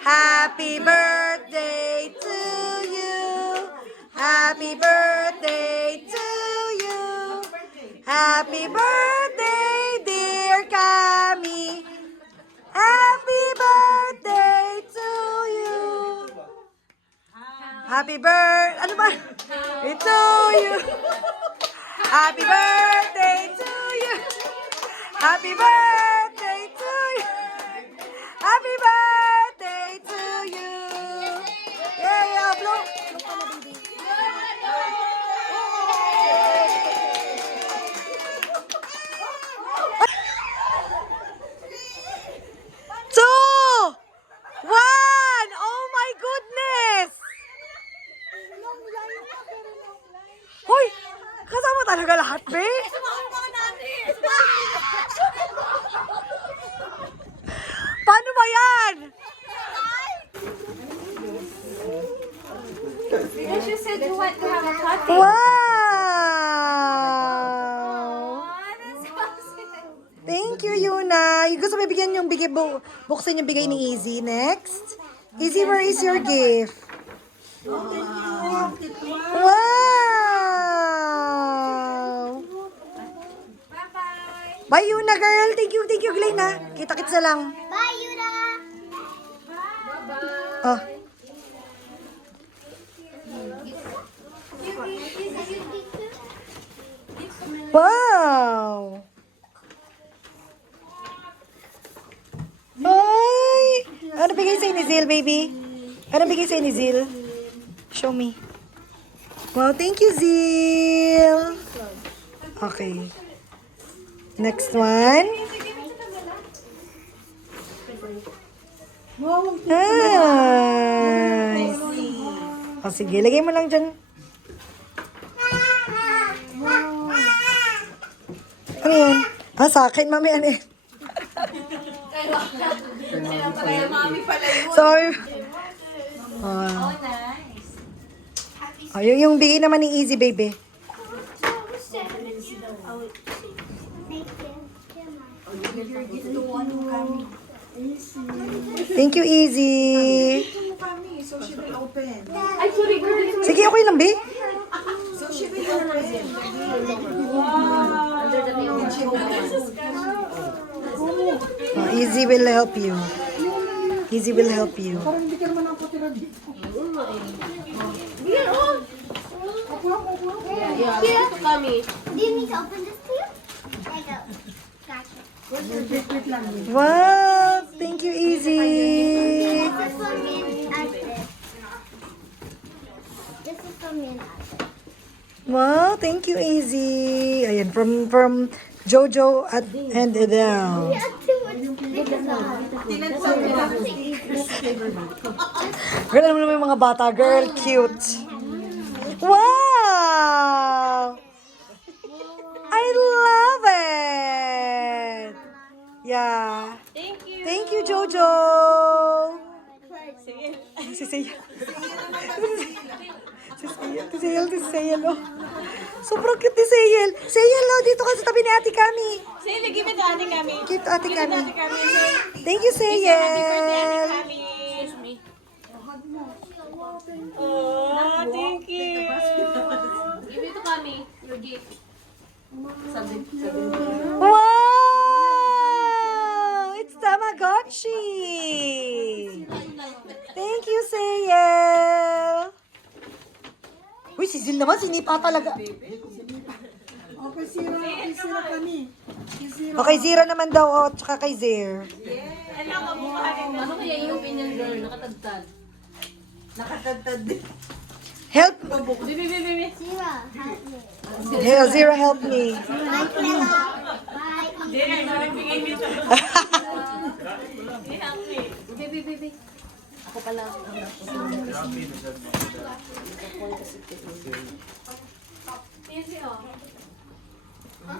Happy birthday to you. Happy birthday to you. Happy birthday, dear Kami. Happy birthday to you. Happy birthday. Ano ba? To you. Happy birthday to you. Happy birthday to you. Happy birthday to you. Yeah, blow. Two! One! Oh my goodness! Hoy! Kasama talaga lahat, be? Paano ba yan? Because you said you want to have a party. Wow! Oh, that's so sweet. Thank you, Yuna. Gusto mo bigyan yung buksan yung bigay ni Easy. Next. Easy, where is your gift? Wow! Bye-bye. Bye, Yuna, girl. Thank you, Glenn, ha. Kita-kits na lang. Bye, Yuna. Oh. Wow! Ay! Ano bigay sa'yo ni Zil, baby? Ano bigay sa'yo ni Zil? Show me. Wow, thank you, Zil! Okay. Next one. Nice! O, sige. Lagay mo lang dyan. Ano yan? Sa akin, mami, ano yan? Sorry. Oh, nice. Yung bigay naman ni Easy, baby. Thank you, Easy. Sige, okay lang, be. Easy will help you. Easy will help you. Do you need to open this too? There you go. Gotcha. Wow, thank you, Easy. This is for me and Aspen. This is for me and Aspen. Wow, thank you, Easy. Ayan, from Jojo and Adele. We have too much pizza. Girl, alam mo naman yung mga bata, girl, cute. Wow! I love it! Yeah. Thank you. Thank you, Jojo! Si Sayel. Si Sayel, oh. Sobrang cute ni Sayel. Sayel, oh, dito ka sa tabi ni Ate Kami. Say, give it to Ate Kami. Cute Ate Kami. Ate Kami, say, Thank you, Sayel. Kami. Excuse me. Oh, thank you. Give it to Kami. Your gift. Wow! It's Tamagotchi! Thank you, Sayel! Uy, si Zil naman, sinipa talaga. Okay, Zira naman daw, oh, tsaka kay Zir. Ano kaya yung opinion, girl? Nakatagtad. Help! Bibi, bibi, bibi. Zira, help me. Hey, Zira, help me. Bye, Clella. Bye. Bibi, bibi. Ako pala.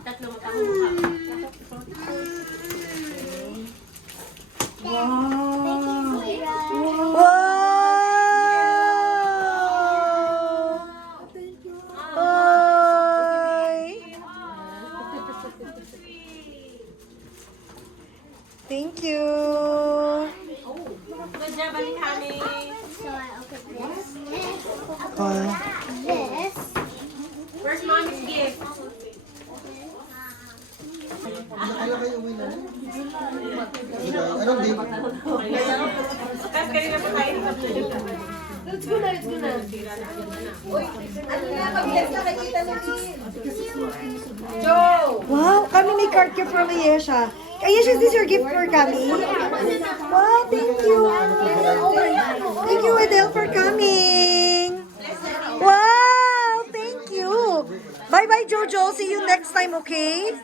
Tatlo mo tayo. Thank you, Zira. Wow! Ay! Thank you. Good job, Aling Honey. So I open this. Oh. This. Where's mommy's gift? Tapos kanina pa tayo Let's go na, let's go na. Joe! Wow, kami may card gift from Ayesha. Ayesha, is this your gift for Kami? Wow, thank you. Thank you, Adele, for coming. Wow, thank you. Bye-bye, Jojo. See you next time, okay?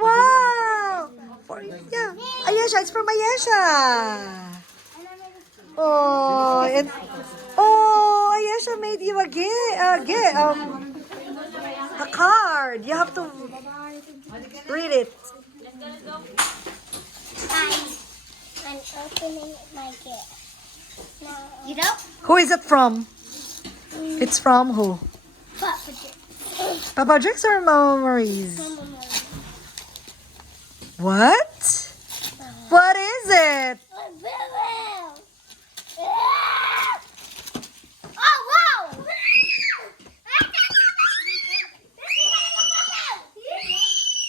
Wow. Yeah, Ayesha, it's from Ayesha. Oh, and Ayesha made you a card. You have to read it. I'm opening my gift. You know? Who is it from? It's from who? Papa. Papa Jix or Mama Marie's? What? What is it? Oh, wow!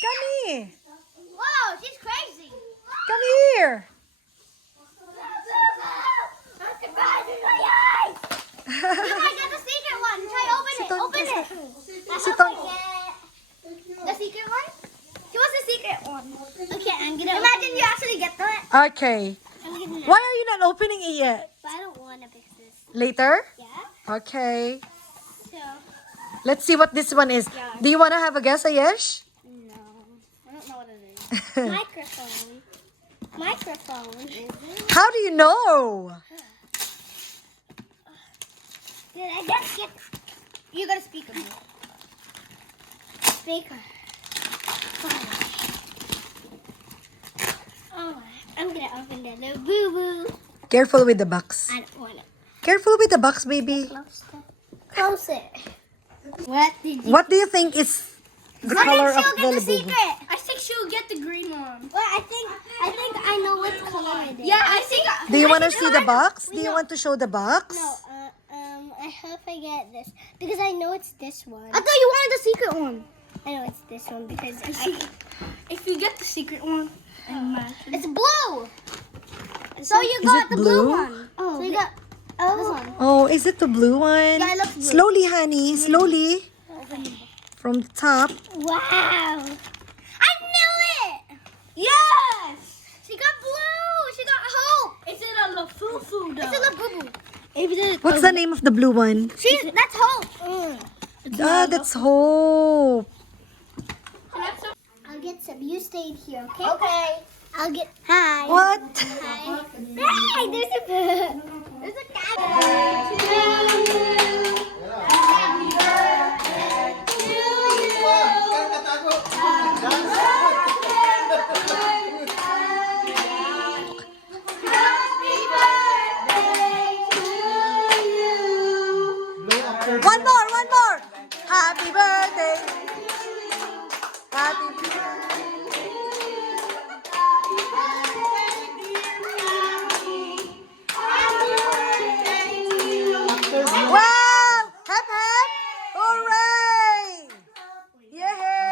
Kami, Whoa, she's crazy. come here. Look, I got the secret one. Try open it. Sit on- Open it. sit on- The secret one? She wants the secret one. Okay, I'm gonna imagine you actually get that. Okay. I'm gonna Why are you not opening it yet? But I don't want to fix this. Later? Yeah. Okay. So Let's see what this one is. Do you want to have a guess, Ayesh? no, I don't know what it is. Microphone. Microphone. How do you know? Did I just get? You got a speaker. Speaker. Oh, I'm gonna open the little boo boo. Careful with the box. I don't want it. Careful with the box, baby. Close it. What did you? What do you think is the color of the the Labubu? secret. I think she'll get the green one. Well, I think I know what color it is. Yeah, I think. Do you want to see the box? Do you want to show the box? No, I hope I get this because I know it's this one. I thought you wanted the secret one. I know it's this one because if you get the secret one, it's blue. So you Is got it the blue? blue one. Oh, so you got this one. Oh, is it the blue one? Yeah, it looks blue. Slowly, honey. Slowly. From the top. Wow! I knew it. Yes. She got blue. She got hope. It's in a Lafufu though. It's a Labubu. What's the name of the blue one? That's hope. Ah, that's Hope. I'll get some. You stayed here, okay? Okay. I'll get. Hi. What? Hi. Hey, there's a cat. One more. Happy birthday. Happy Wow! Hep hep! Hooray! Yay!